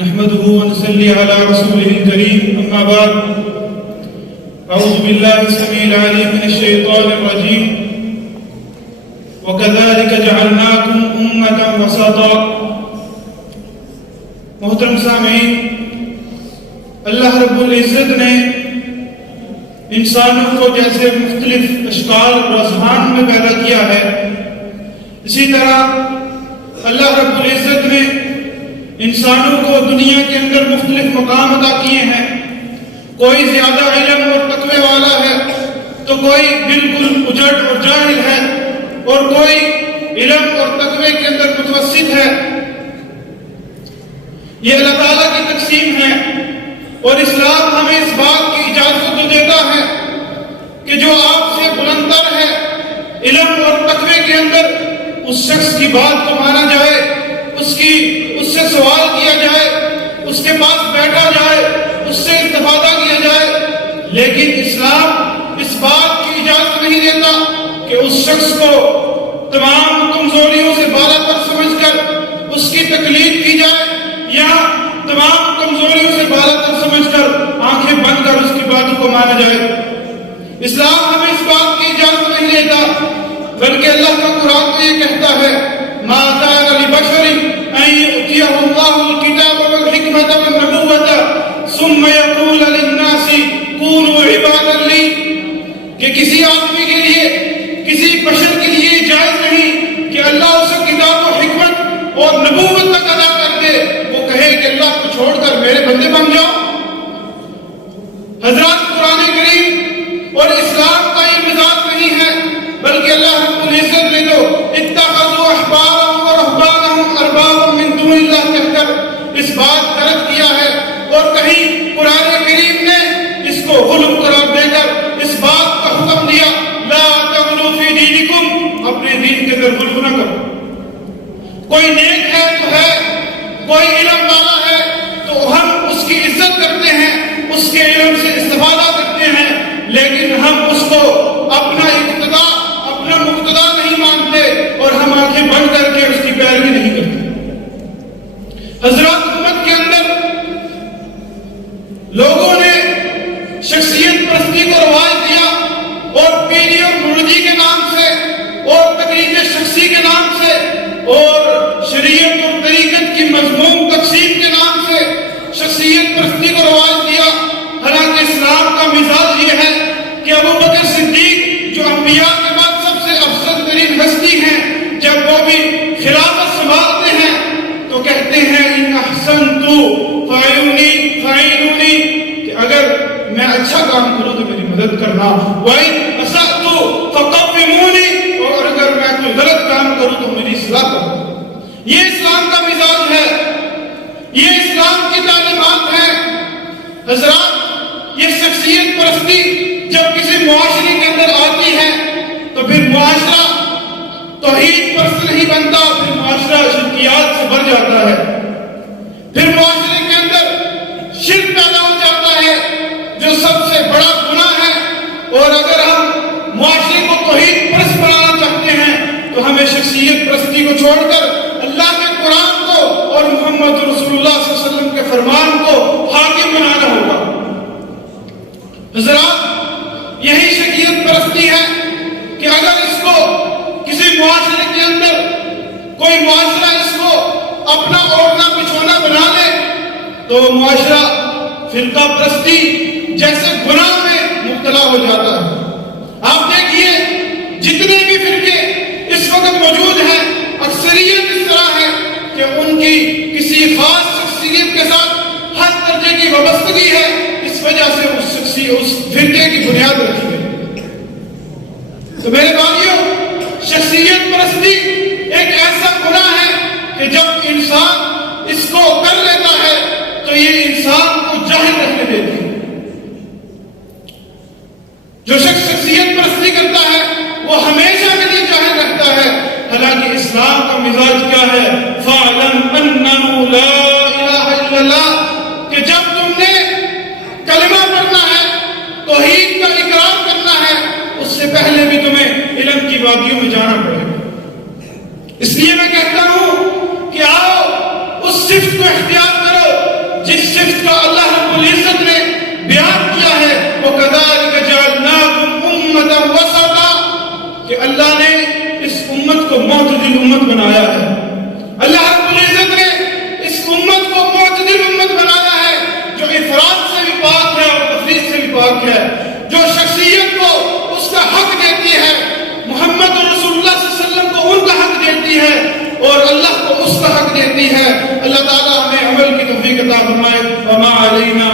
نحمده ونصلي على رسوله الكريم أما بعد أعوذ بالله السميع العليم من الشيطان الرجيم وكذلك جعلناكم أمة وسطا. محترم سامعین، اللہ رب العزت نے انسانوں کو جیسے مختلف اشکال اور اذہان میں پیدا کیا ہے، اسی طرح اللہ رب العزت نے انسانوں کو دنیا کے اندر مختلف مقام عطا کیے ہیں. کوئی زیادہ علم اور تقوی والا ہے تو کوئی بالکل اجڑ اور جاہل ہے، اور کوئی علم اور تقوی کے اندر متوسط ہے. یہ اللہ تعالیٰ کی تقسیم ہے، اور اسلام ہمیں اس بات کی اجازت تو دیتا ہے کہ جو آپ سے بلندتر ہے علم اور تقوی کے اندر، اس شخص کی بات کو مانا جائے، اس سے سوال کیا جائے، اس کے پاس بیٹھا جائے، اس سے استفادہ کیا جائے. لیکن اسلام اس بات کی اجازت نہیں دیتا کہ اس شخص کو تمام کمزوریوں سے بالا پر سمجھ کر اس کی تقلید کی جائے، یا تمام کمزوریوں سے بالا تر سمجھ کر آنکھیں بند کر اس کی باتوں کو مانا جائے. اسلام ہمیں اس بات کی اجازت نہیں دیتا، بلکہ اللہ کا قرآن تو یہ کہتا ہے ما كان لبشر ان يؤتيه الله الكتاب والحكمة والنبوة ثم يقول للناس كونوا عبادا لي، کہ کسی آدمی کے لیے، کسی بشر کے لیے جائز نہیں کہ اللہ اسے کتاب و حکمت اور نبوت تک ادا کر دے، وہ کہے کہ اللہ کو چھوڑ کر میرے بندے بن جاؤ. حضرات، قرآن کریم اور اسلام کا یہ مزاج نہیں ہے، بلکہ اللہ رب العزت نے تو اتخذوا احبارهم ورهبانهم اربابا من دون اللہ کہہ کر اس بات کا رد کیا ہے، اور کہیں قرآن کریم نے اس کو غلو قرار دے کر اس بات کا حکم دیا لا تغلوا فی دینکم، اپنے دین کے اندر غلو نہ کرو. کوئی نیک ہے تو ہے، کوئی علم والا ہے تو ہم اس کی عزت کرتے ہیں، اس کے علم سے استفادہ کرتے ہیں، لیکن ہم اس کو اپنا اقتدا، اپنا مقتدا نہیں مانتے، اور ہم آنکھیں بند کر کے اس کی پیروی نہیں کرتے. حضرات، امت کے اندر لوگوں نے شخصیت پرستی کو رواج دیا، اور پیری اور مرجی کے نام سے، اور تقلید شخصی کے نام سے، اور شریعت اور طریقت کی مضمون تقسیم کے نام سے شخصیت پرستی کو رواج دیا. حالانکہ اسلام کا مزاج یہ ہے کہ ابو بکر صدیق جو انبیاء کے بعد سب سے افضل ترین ہستی ہیں، جب وہ بھی خلافت سنبھالتے ہیں تو کہتے ہیں ان احسنت فاعلونی، کہ اگر میں اچھا کام کروں تو میری مدد کرنا، وَإِنْ أَسَأْتُ فَقَوِّمُونِي، اور اگر میں کوئی غلط کام کروں تو میری اصلاح کرنا. یہ اسلام کا مزاج ہے، یہ اسلام کی تعلیمات ہیں. حضرات، یہ شخصیت پرستی جب کسی معاشرے کے اندر آتی ہے تو پھر معاشرہ توحید پرست نہیں بنتا، پھر معاشرہ شرکیات سے بھر جاتا ہے، پھر معاشرے کے اندر شرک پیدا ہو جاتا ہے جو سب سے بڑا گناہ ہے. اور اگر ہم معاشرے کو توحید پرست بنانا چاہتے ہیں تو ہمیں شخصیت پرستی کو چھوڑ کر اللہ کے قرآن کو اور محمد رسول اللہ صلی اللہ علیہ وسلم کے فرمان کو حاکم بنانا ہوگا. حضرات، یہی شخصیت پرستی ہے کہ اگر اس کو کسی معاشرے کے اندر کوئی معاشرہ اس کو اپنا اوڑھنا بچھونا بنا لے تو معاشرہ فرقہ پرستی جیسے گناہ میں مبتلا ہو جاتا ہے. آپ دیکھیے جتنے بھی فرقے اس وقت موجود ہیں، اکثریت اس طرح ہے کہ ان کی کسی خاص شخصیت کے ساتھ ہر درجے کی وابستگی ہے، اس وجہ سے اس فرقے کی بنیاد رکھی گئی. تو میرے بھائیوں، شخصیت پرستی ایک ایسا گناہ ہے کہ جب انسان اس کو کر لیتا ہے تو یہ انسان کو جاہل رہنے دیتی ہے. جو شخص شخصیت پرستی کرتا ہے وہ ہمیشہ کے لیے جاہل رہتا ہے. حالانکہ اسلام کا مزاج کیا ہے؟ فَاعْلَمْ أَنَّهُ لَا إِلَهَ إِلَّا اللَّهُ، کہ جب تم نے کلمہ پڑھنا ہے، توحید کا اقرار کرنا ہے، اس سے پہلے بھی تمہیں علم کی وادیوں میں جانا پڑے گا. اس لیے میں کہتا ہوں کہ آؤ اس صفت کو اختیار کرو جس کا اللہ رب العزت نے بیان کیا ہے، وَكَذَلِكَ جَعَلْنَاكُمْ أُمَّةً وَسَطًا، کہ اللہ نے اس امت کو معتدل امت بنایا ہے۔ اللہ رب العزت نے اس امت کو معتدل امت بنایا ہے، جو افراط سے بھی پاک ہے اور تفریط سے بھی پاک ہے، جو شخصیت کو اس کا حق دیتی ہے، محمد رسول اللہ صلی اللہ علیہ وسلم کو ان کا حق دیتی ہے اور اللہ کو اس کا حق دیتی ہے۔ اللہ تعالیٰ ہمیں عمل کی توفیق عطا فرمائے۔ وما علینا